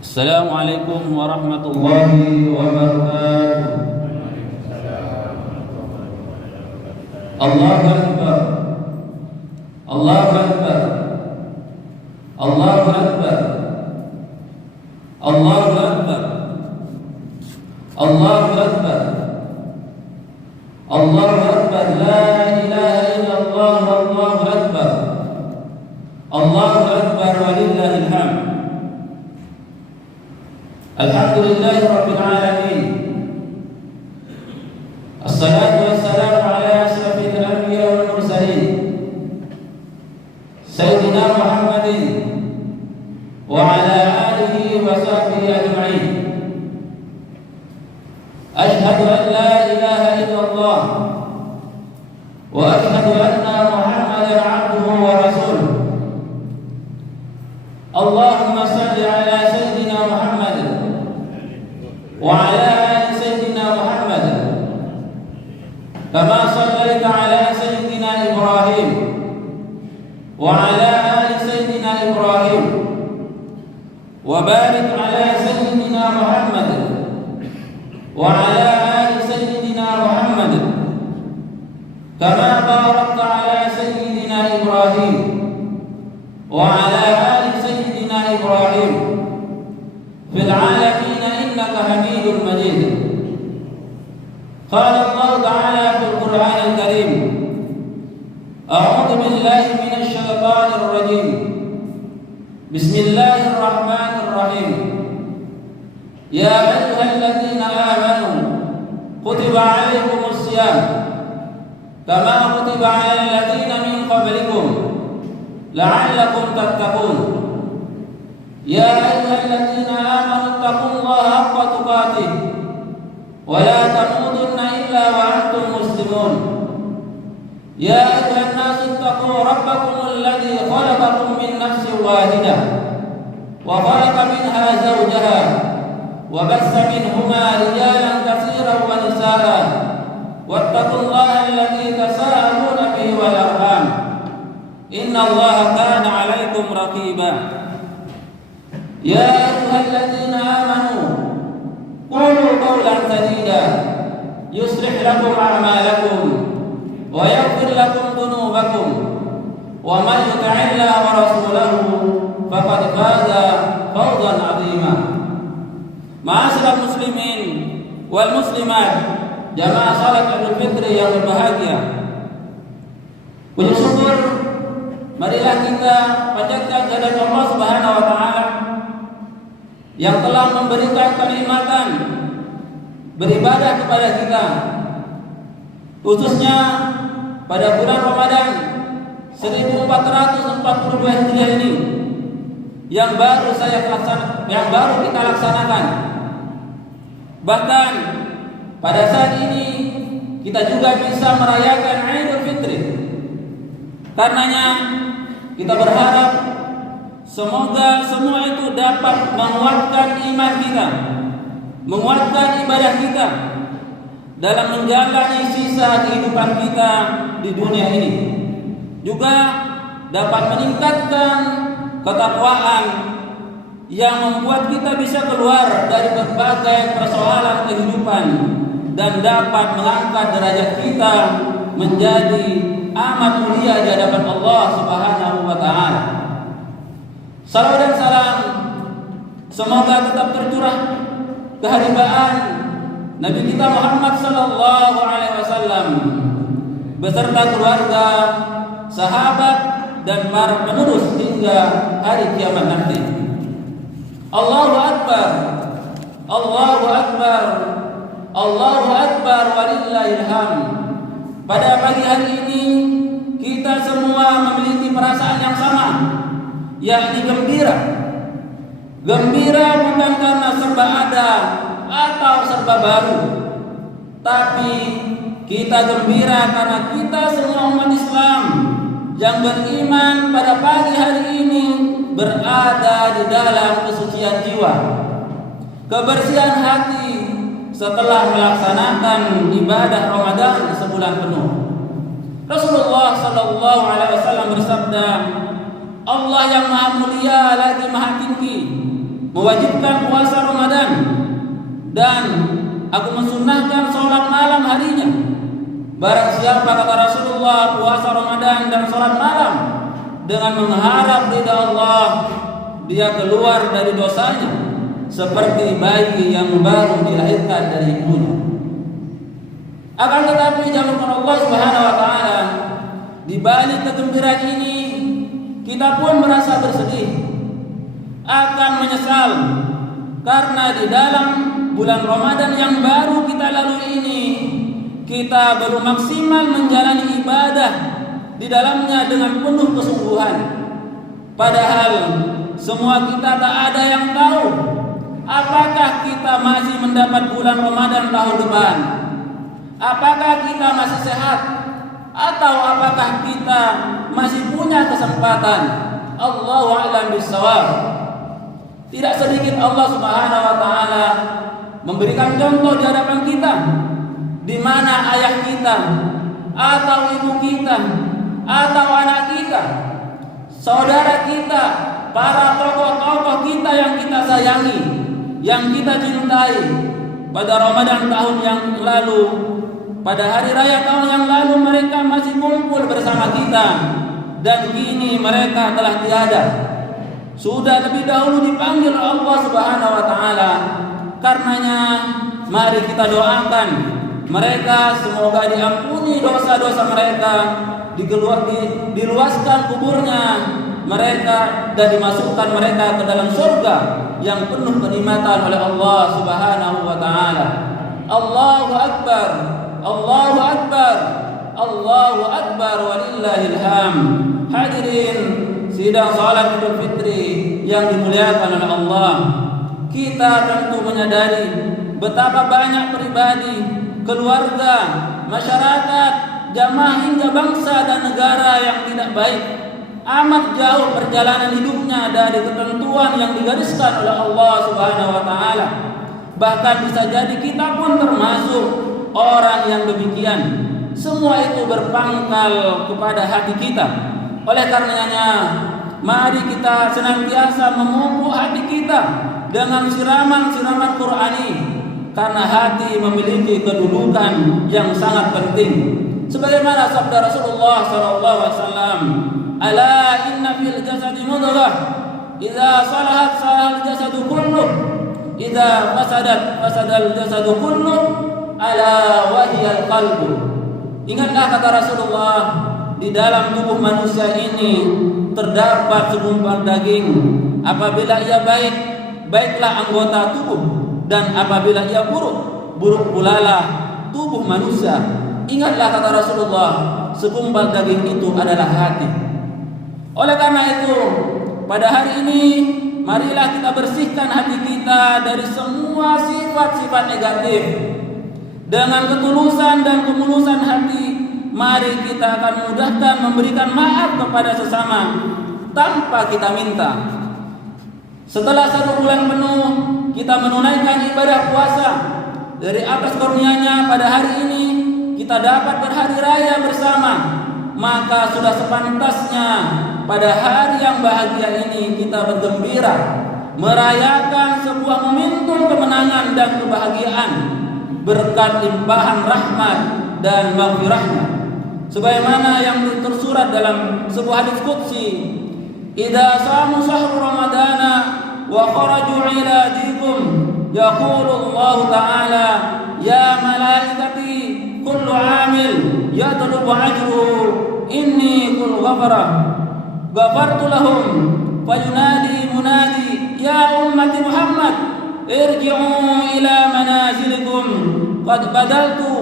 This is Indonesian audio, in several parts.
Assalamualaikum warahmatullahi wabarakatuh. Allahu Akbar. Allahu Akbar. Allahu Akbar. Allahu Akbar. Allahu Akbar. Allahu Akbar. La ilaha illallah. Allahu Akbar. Allahu Akbar walillahil hamd. Alhamdulillahi rabbil alamin. Assalatu wassalamu ala asyrafil anbiya wal mursalin Sayyidina Muhammadin wa ala alihi wa sahbihi ajma'in. Ashhadu an la ilaha illallah wa ashhadu anna Muhammadan abduhu wa rasuluh. Allahumma salli ala Sayyidina Muhammad wa ala ali Sayyidina Muhammad kama sallaita ala Sayyidina Ibrahim wa ala ali Sayyidina Ibrahim wa barik ala Sayyidina Muhammad wa ala ali Sayyidina Muhammad kama barakta ala Sayyidina Ibrahim wa ala ali Sayyidina Ibrahim fil alamin innaka Hamidum Majid. Qala Allah Ta'ala fil Qur'anil Karim, A'udzu billahi minasy syaithanir rajim. Bismillahirrahmanirrahim. Ya ayyuhalladzina amanu kutiba 'alaikumus shiyam kama kutiba 'alal ladzina min qablikum la'allakum tattaqun. Ya ayyuhalladzina amanu taqullaha haqqa tuqatih wa la tamutunna illa wa antum muslimun. Ya ayyuhan nasu taqu rabbakumul ladzi khalaqakum min nafsin wahidah wa khalaqa minha zawjaha wa bassa minhuma rijalan katsiran wa nisaa'a wattaqullaha alladzi tasaaluna bihi wal arham innallaha kana 'alaikum raqiba. Ya ayyuhalladzina amanu qulu qawlan sadida yuslih lakum a'malakum wa yaghfir lakum dhunubakum wa man yuti'illaha wa rasulahu faqad faza fawzan 'azima. Ma'asyiral muslimin wal muslimat, jamaah salat Idul Fitri yang berbahagia. Puji syukur marilah kita panjatkan kehadirat Allah Subhanahu wa taala yang telah memberikan kenikmatan beribadah kepada kita, khususnya pada bulan Ramadan 1442 Hijriah ini yang baru kita laksanakan. Bahkan pada saat ini kita juga bisa merayakan Idul Fitri. Karenanya kita berharap semoga semua itu dapat menguatkan iman kita, menguatkan ibadah kita dalam menjalani sisa kehidupan kita di dunia ini. Juga dapat meningkatkan ketakwaan yang membuat kita bisa keluar dari berbagai persoalan kehidupan dan dapat mengangkat derajat kita menjadi amat mulia di hadapan Allah Subhanahu wa taala. Salawat dan salam semoga tetap tercurah keharibaan Nabi kita Muhammad sallallahu alaihi wasallam beserta keluarga, sahabat dan para penerus hingga hari kiamat nanti. Allahu akbar. Allahu akbar. Allahu akbar walillahil hamd. Pada pagi hari ini kita semua memiliki perasaan yang sama, yakni gembira. Gembira bukan karena serba ada atau serba baru, tapi kita gembira karena kita semua umat Islam yang beriman pada pagi hari ini berada di dalam kesucian jiwa, kebersihan hati setelah melaksanakan ibadah Ramadan sebulan penuh. Rasulullah sallallahu alaihi wasallam bersabda, Allah yang maha mulia lagi maha tinggi mewajibkan puasa Ramadan, dan aku mensunnahkan sholat malam harinya. Barang siapa, kata Rasulullah, puasa Ramadan dan sholat malam dengan mengharap ridha Allah, dia keluar dari dosanya seperti bayi yang baru dilahirkan dari ibunya. Akan tetapi jamaah Allah Subhanahu wa taala, di balik kegembiraan ini kita pun merasa bersedih, akan menyesal karena di dalam bulan Ramadan yang baru kita lalui ini, kita belum maksimal menjalani ibadah di dalamnya dengan penuh kesungguhan. Padahal semua kita tak ada yang tahu apakah kita masih mendapat bulan Ramadan tahun depan, apakah kita masih sehat, atau apakah kita masih punya kesempatan. Allahu a'lam bishawab. Tidak sedikit Allah Subhanahu wa taala memberikan contoh di hadapan kita, di mana ayah kita atau ibu kita atau anak kita, saudara kita, para tokoh-tokoh kita yang kita sayangi, yang kita cintai, pada Ramadan tahun yang lalu, pada hari raya tahun yang lalu, mereka masih kumpul bersama kita, dan kini mereka telah tiada. Sudah lebih dahulu dipanggil Allah Subhanahu wa taala. Karenanya mari kita doakan mereka, semoga diampuni dosa-dosa mereka, diluaskan kuburnya mereka, dan dimasukkan mereka ke dalam surga yang penuh kenikmatan oleh Allah Subhanahu wa taala. Allahu akbar, Allahu akbar, Allahu akbar, walillahil hamd. Hadirin sidang salat Idul Fitri yang dimuliakan oleh Allah, kita tentu menyadari betapa banyak pribadi, keluarga, masyarakat, jamaah hingga bangsa dan negara yang tidak baik, amat jauh perjalanan hidupnya dari ketentuan yang digariskan oleh Allah Subhanahu wa taala. Bahkan bisa jadi kita pun termasuk orang yang demikian. Semua itu berpangkal kepada hati kita. Oleh karenanya, mari kita senantiasa memupuk hati kita dengan siraman-siraman Qur'ani, karena hati memiliki kedudukan yang sangat penting. Sebagaimana sabda Rasulullah SAW, "Ala inna fil jasadi mudghah, idza salahat salahal jasadu kulluh, idza fasadat fasadal jasadu kulluh, ala wahiyal qalbu." Ingatlah, kata Rasulullah, di dalam tubuh manusia ini terdapat segumpal daging. Apabila ia baik, baiklah anggota tubuh, dan apabila ia buruk, buruk pula lah tubuh manusia. Ingatlah, kata Rasulullah, segumpal daging itu adalah hati. Oleh karena itu, pada hari ini marilah kita bersihkan hati kita dari semua sifat-sifat negatif. Dengan ketulusan dan kemulusan hati, mari kita akan mudahkan memberikan maaf kepada sesama tanpa kita minta. Setelah 1 bulan penuh kita menunaikan ibadah puasa, dari atas karunia-Nya pada hari ini kita dapat berhari raya bersama. Maka sudah sepantasnya pada hari yang bahagia ini kita bergembira, merayakan sebuah momentum kemenangan dan kebahagiaan berkat limpahan rahmat dan maghfirahnya. Sebagaimana yang tersurat dalam sebuah hadis qudsi, "Idza samu syahrul ramadana wa kharaju ila dikum, yaqulu Allah ta'ala, ya malaikati kullu 'amil yatlubu ajruhu inni kul ghafartu lahum, fayunadi munadi ya ummati Muhammad irji'u ila manazilikum qad badaltu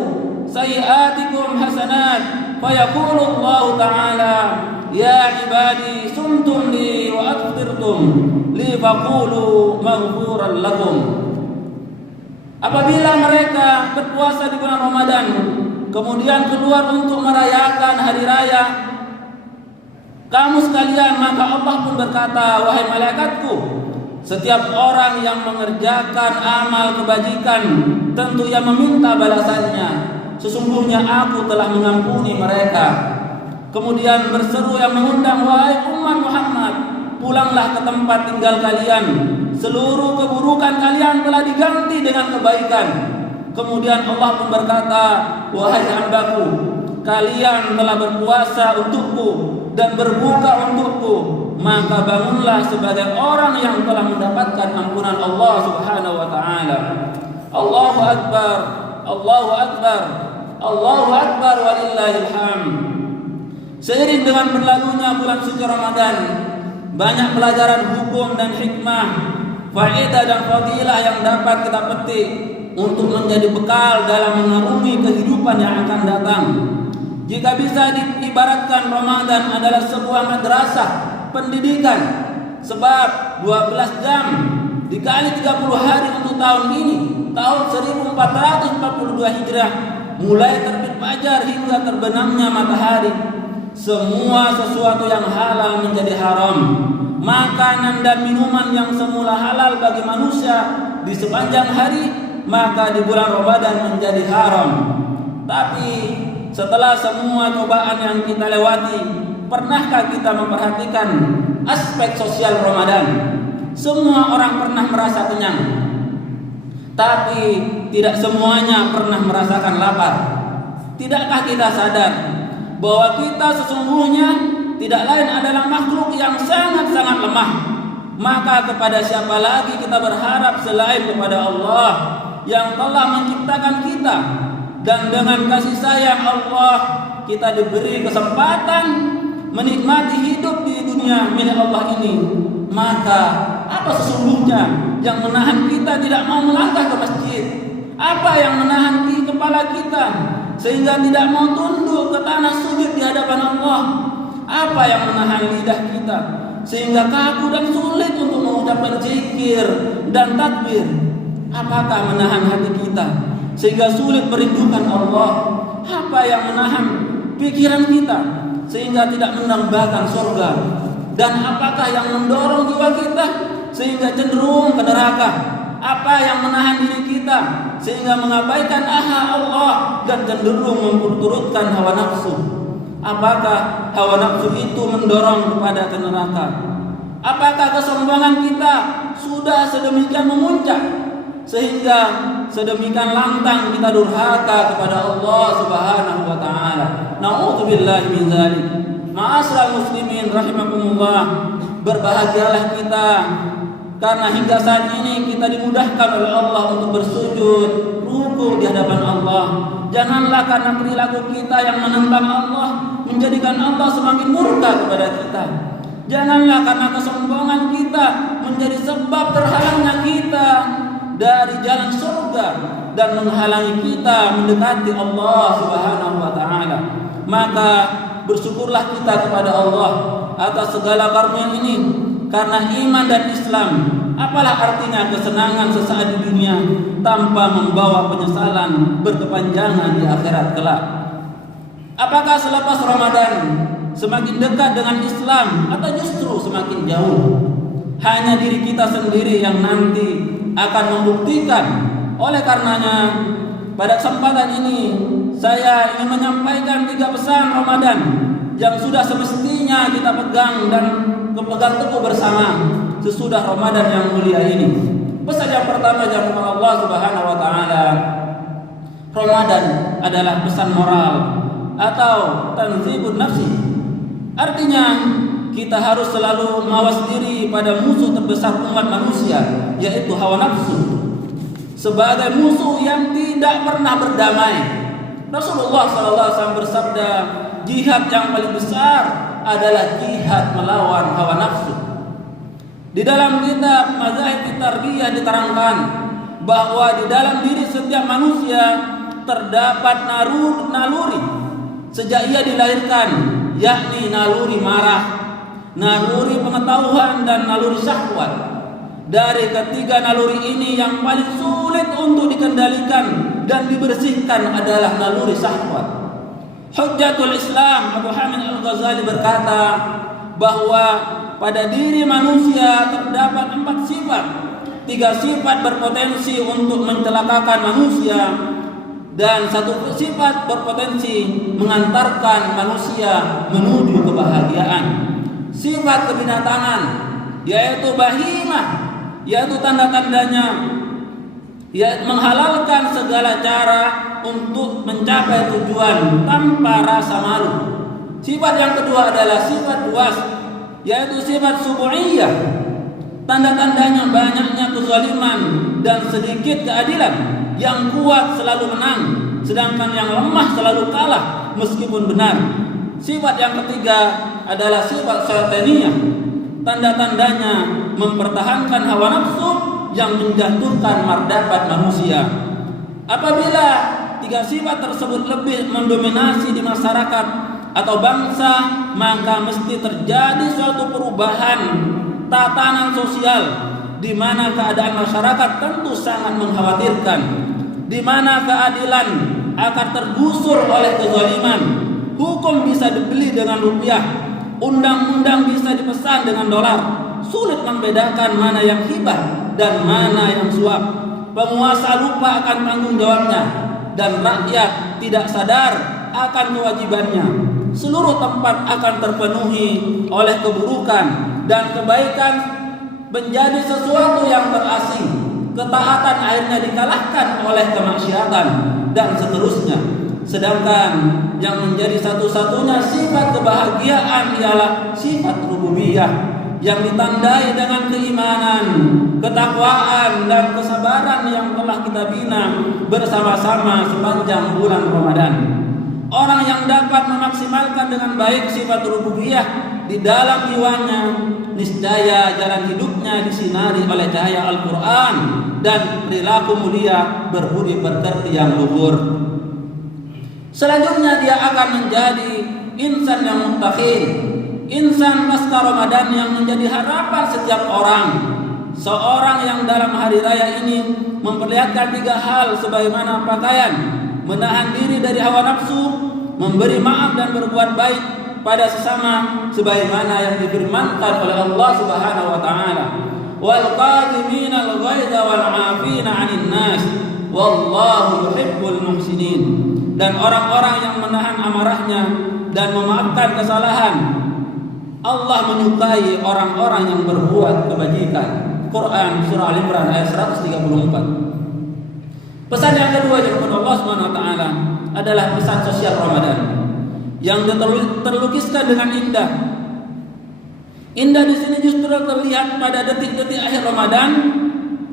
sayiatikum hasanat, fayaqulu Allah ta'ala ya ibadi sumtum li wa aftirtum li faqulu maghfuran lakum." Apabila mereka berpuasa di bulan Ramadan, kemudian keluar untuk merayakan hari raya kamu sekalian, maka Allah pun berkata, "Wahai malaikatku, setiap orang yang mengerjakan amal kebajikan tentu ia meminta balasannya. Sesungguhnya aku telah mengampuni mereka." Kemudian berseru yang mengundang, "Wahai umat Muhammad, pulanglah ke tempat tinggal kalian. seluruh keburukan kalian telah diganti dengan kebaikan. Kemudian Allah pun berkata, wahai hambaku, kalian telah berpuasa untukku dan berbuka untukku, maka bangunlah sebagai orang yang telah mendapatkan ampunan Allah Subhanahu wa taala. Allahu akbar, Allahu akbar, Allahu akbar walillahil hamd. Seiring dengan berlalunya bulan suci Ramadan, banyak pelajaran hukum dan hikmah, faedah dan fadilah yang dapat kita petik untuk menjadi bekal dalam mengarungi kehidupan yang akan datang. Jika bisa diibaratkan, Ramadan adalah sebuah madrasah pendidikan, sebab 12 jam dikali 30 hari untuk tahun ini, tahun 1442 Hijrah, mulai terbit fajar hingga terbenamnya matahari, semua sesuatu yang halal menjadi haram. Makanan dan minuman yang semula halal bagi manusia di sepanjang hari, maka di bulan Ramadan menjadi haram. Tapi setelah semua cobaan yang kita lewati, pernahkah kita memperhatikan aspek sosial Ramadan? Semua orang pernah merasa kenyang, tapi tidak semuanya pernah merasakan lapar. Tidakkah kita sadar bahwa kita sesungguhnya tidak lain adalah makhluk yang sangat-sangat lemah? Maka kepada siapa lagi kita berharap selain kepada Allah yang telah menciptakan kita? Dan dengan kasih sayang Allah, kita diberi kesempatan menikmati hidup di dunia milik Allah ini. Maka apa sesungguhnya yang menahan kita tidak mau melangkah ke masjid? Apa yang menahan kepala kita sehingga tidak mau tunduk ke tanah sujud di hadapan Allah? Apa yang menahan lidah kita sehingga kaku dan sulit untuk mengucapkan zikir dan takbir? Apakah menahan hati kita sehingga sulit merindukan Allah? Apa yang menahan pikiran kita sehingga tidak menambahkan surga? Dan apakah yang mendorong jiwa kita sehingga cenderung ke neraka? Apa yang menahan diri kita sehingga mengabaikan Allah dan cenderung memperturutkan hawa nafsu? Apakah hawa nafsu itu mendorong kepada neraka? Apakah kesombongan kita sudah sedemikian memuncak sehingga sedemikian lantang kita durhaka kepada Allah Subhanahu wa taala? Na'udzubillahi min dzalik. Ma'asyiral muslimin rahimakumullah, berbahagialah kita karena hingga saat ini kita dimudahkan oleh Allah untuk bersujud, ruku di hadapan Allah. Janganlah karena perilaku kita yang menentang Allah menjadikan Allah semakin murka kepada kita. Janganlah karena kesombongan kita menjadi sebab terhalangnya kita dari jalan surga dan menghalangi kita mendekati Allah Subhanahu wa taala. Maka bersyukurlah kita kepada Allah atas segala karunia ini, karena iman dan Islam apalah artinya kesenangan sesaat di dunia tanpa membawa penyesalan berkepanjangan di akhirat kelak? Apakah selepas Ramadan semakin dekat dengan Islam atau justru semakin jauh? Hanya diri kita sendiri yang nanti akan membuktikan. Oleh karenanya, pada kesempatan ini saya ingin menyampaikan 3 pesan Ramadan yang sudah semestinya kita pegang dan kepegang teguh bersama sesudah Ramadan yang mulia ini. Pesan yang pertama dari Allah Subhanahu wa taala, Ramadan adalah pesan moral atau tanzibun nafsi. Artinya kita harus selalu mawas diri pada musuh terbesar umat manusia, yaitu hawa nafsu, sebagai musuh yang tidak pernah berdamai. Rasulullah SAW bersabda, jihad yang paling besar adalah jihad melawan hawa nafsu. Di dalam kitab Mazahib Tarbiyah diterangkan bahwa di dalam diri setiap manusia terdapat naluri sejak ia dilahirkan, yakni naluri marah, naluri pengetahuan, dan naluri syahwat. Dari ketiga naluri ini yang paling sulit untuk dikendalikan dan dibersihkan adalah naluri syahwat. Hujjatul Islam Abu Hamid Al-Ghazali berkata bahwa pada diri manusia terdapat 4 sifat. 3 sifat berpotensi untuk mencelakakan manusia dan 1 sifat berpotensi mengantarkan manusia menuju kebahagiaan. Sifat kebinatangan, yaitu bahimah, yaitu tanda-tandanya yaitu menghalalkan segala cara untuk mencapai tujuan tanpa rasa malu. Sifat yang kedua adalah sifat puas, yaitu sifat subu'iyah. Tanda-tandanya banyaknya kezaliman dan sedikit keadilan. Yang kuat selalu menang, sedangkan yang lemah selalu kalah meskipun benar. Sifat yang ketiga adalah sifat syaitaniyah. Tanda-tandanya mempertahankan hawa nafsu yang menjatuhkan martabat manusia. Apabila tiga sifat tersebut lebih mendominasi di masyarakat atau bangsa, maka mesti terjadi suatu perubahan tatanan sosial di mana keadaan masyarakat tentu sangat mengkhawatirkan, di mana keadilan akan tergusur oleh kezaliman, hukum bisa dibeli dengan rupiah, undang-undang bisa dipesan dengan dolar, sulit membedakan mana yang hibah dan mana yang suap. Penguasa lupa akan tanggung jawabnya dan rakyat tidak sadar akan kewajibannya. Seluruh tempat akan terpenuhi oleh keburukan dan kebaikan menjadi sesuatu yang terasing. Ketaatan akhirnya dikalahkan oleh kemaksiatan dan seterusnya. Sedangkan yang menjadi satu-satunya sifat kebahagiaan ialah sifat rububiyah yang ditandai dengan keimanan, ketakwaan dan kesabaran yang telah kita bina bersama-sama sepanjang bulan Ramadan. Orang yang dapat memaksimalkan dengan baik sifat rububiyah di dalam jiwanya, niscaya jalan hidupnya disinari oleh cahaya Al-Quran dan perilaku mulia berbudi pekerti yang luhur. Selanjutnya dia akan menjadi insan yang muttaqin, insan pasca Ramadan yang menjadi harapan setiap orang. Seorang yang dalam hari raya ini memperlihatkan tiga hal sebagaimana pakaian, menahan diri dari hawa nafsu, memberi maaf dan berbuat baik pada sesama sebagaimana yang difirmankan oleh Allah Subhanahu wa taala. Wal qadhimina al-ghaidha wal 'afina 'anil nas wallahu yuhibbul muhsinin. Dan orang-orang yang menahan amarahnya dan memaafkan kesalahan, Allah menyukai orang-orang yang berbuat kebajikan. Quran surah Al-Imran ayat 134. Pesan yang kedua dari Allah Subhanahu wa taala adalah pesan sosial Ramadan yang terlukiskan dengan indah. Indah di sini justru terlihat pada detik-detik akhir Ramadan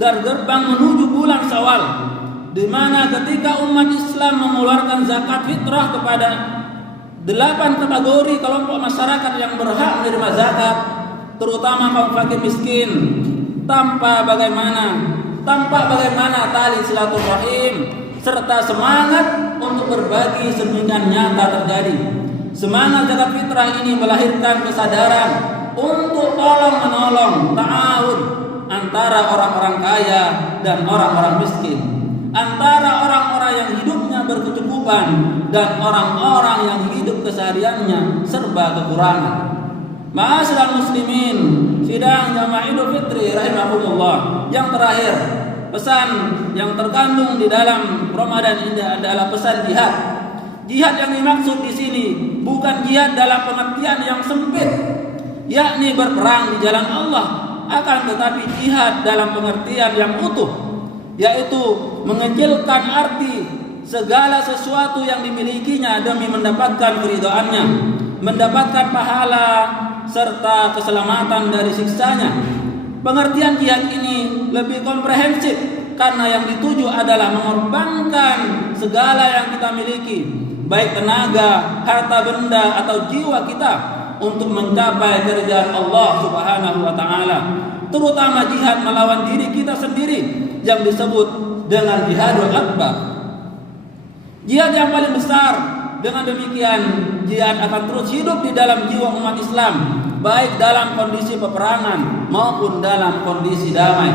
dari gerbang menuju bulan Syawal, di mana ketika umat Islam mengeluarkan zakat fitrah kepada 8 kategori kelompok masyarakat yang berhak menerima zakat, terutama kaum fakir miskin, tampak bagaimana tali silaturahim serta semangat untuk berbagi sedemikian nyata terjadi. Semangat zakat fitrah ini melahirkan kesadaran untuk tolong menolong, ta'awun antara orang-orang kaya dan orang-orang miskin, antara orang-orang yang hidupnya berkecukupan dan orang-orang yang hidup kesehariannya serba kekurangan. Ma'asyiral muslimin, sidang jamaah Idul Fitri rahimakumullah. Yang terakhir, pesan yang terkandung di dalam Ramadan ini adalah pesan jihad. Jihad yang dimaksud di sini bukan jihad dalam pengertian yang sempit, yakni berperang di jalan Allah, akan tetapi jihad dalam pengertian yang utuh, yaitu mengecilkan arti segala sesuatu yang dimilikinya demi mendapatkan keridhaannya, mendapatkan pahala serta keselamatan dari siksanya. Pengertian jihad ini lebih komprehensif karena yang dituju adalah mengorbankan segala yang kita miliki, baik tenaga, harta benda atau jiwa kita untuk mencapai keridhaan Allah Subhanahu wa taala, terutama jihad melawan diri kita sendiri yang disebut dengan jihadul akbar, jihad yang paling besar. Dengan demikian, jihad akan terus hidup di dalam jiwa umat Islam, baik dalam kondisi peperangan maupun dalam kondisi damai.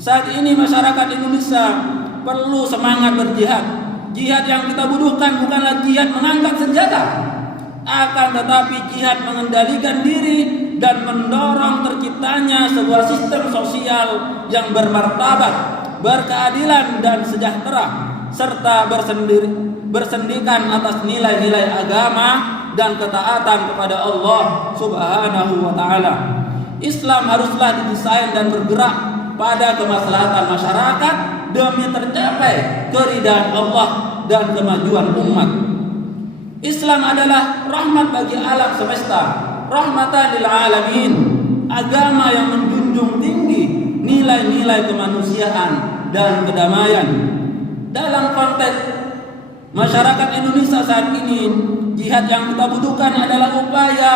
Saat ini masyarakat Indonesia perlu semangat berjihad. Jihad yang kita butuhkan bukanlah jihad mengangkat senjata, akan tetapi jihad mengendalikan diri dan mendorong terciptanya sebuah sistem sosial yang bermartabat, berkeadilan dan sejahtera, serta bersendikan atas nilai-nilai agama dan ketaatan kepada Allah Subhanahu wa taala. Islam haruslah didesain dan bergerak pada kemaslahatan masyarakat demi tercapai keridhaan Allah dan kemajuan umat. Islam adalah rahmat bagi alam semesta, rahmatan lil alamin, agama yang menjunjung tinggi nilai-nilai kemanusiaan dan kedamaian. Dalam konteks masyarakat Indonesia saat ini, jihad yang kita butuhkan adalah upaya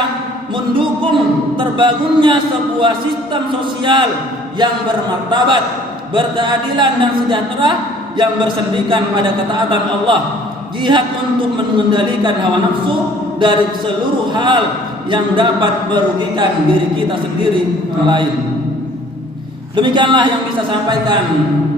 mendukung terbangunnya sebuah sistem sosial yang bermartabat, berkeadilan dan sejahtera yang bersendikan pada ketaatan Allah. Jihad untuk mengendalikan hawa nafsu dari seluruh hal yang dapat merugikan diri kita sendiri dan lain. Demikianlah yang bisa sampaikan.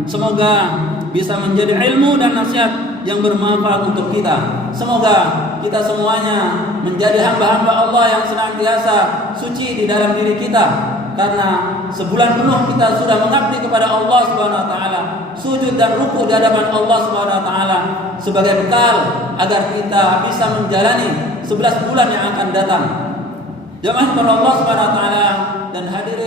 Semoga bisa menjadi ilmu dan nasihat yang bermanfaat untuk kita. Semoga kita semuanya menjadi hamba-hamba Allah yang senantiasa suci di dalam diri kita. Karena sebulan penuh kita sudah mengabdi kepada Allah Subhanahu wa taala, sujud dan ruku di hadapan Allah Subhanahu wa taala sebagai bekal agar kita bisa menjalani 11 bulan yang akan datang. Jamaah Allah Subhanahu wa taala dan hadirin